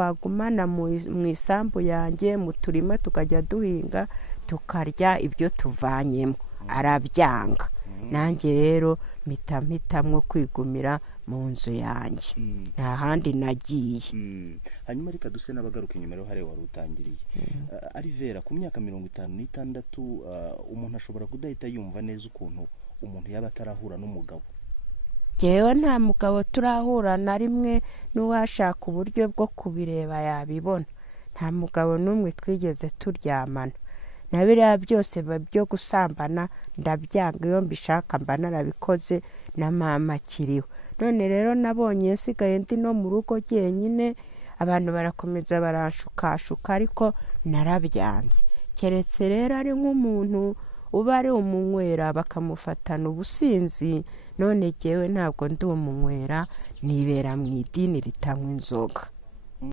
twagumana mu isambu yanjye mu turima tukajya duhinga tukarya ibyo tuvanyemo arabyanga nanjye rero mpitamwo kwigumira mu nzu yanjye nta handi nagiye. Hanyuma reka duse n'abagaruka inyuma rero hare wari utangiriye Alivera ku myaka 56 umuntu ashobora kudahita yumva neza ukuntu umuntu yaba atarahura n'umugabo. Jewe nta mugabo turahura na rimwe n'uwashaka uburyo bwo kubireba yabibona. Nta mugabo n'umwe twigeze turyamana. Na biriya byose byo gusambana ndabyanga iyo mbishaka mba narabikoze na mama kiriho. None rero nabonye nsigaye ndi no mu rugo jyenyine abantu barakomeza baranshukashuka ariko narabyanze. Keretse rero ari nk'umuntu uba ari umunywera bakamufatana ubusinzi, none jewe ntabwo ndi umunywera nibera mu idini ritanywa inzoga.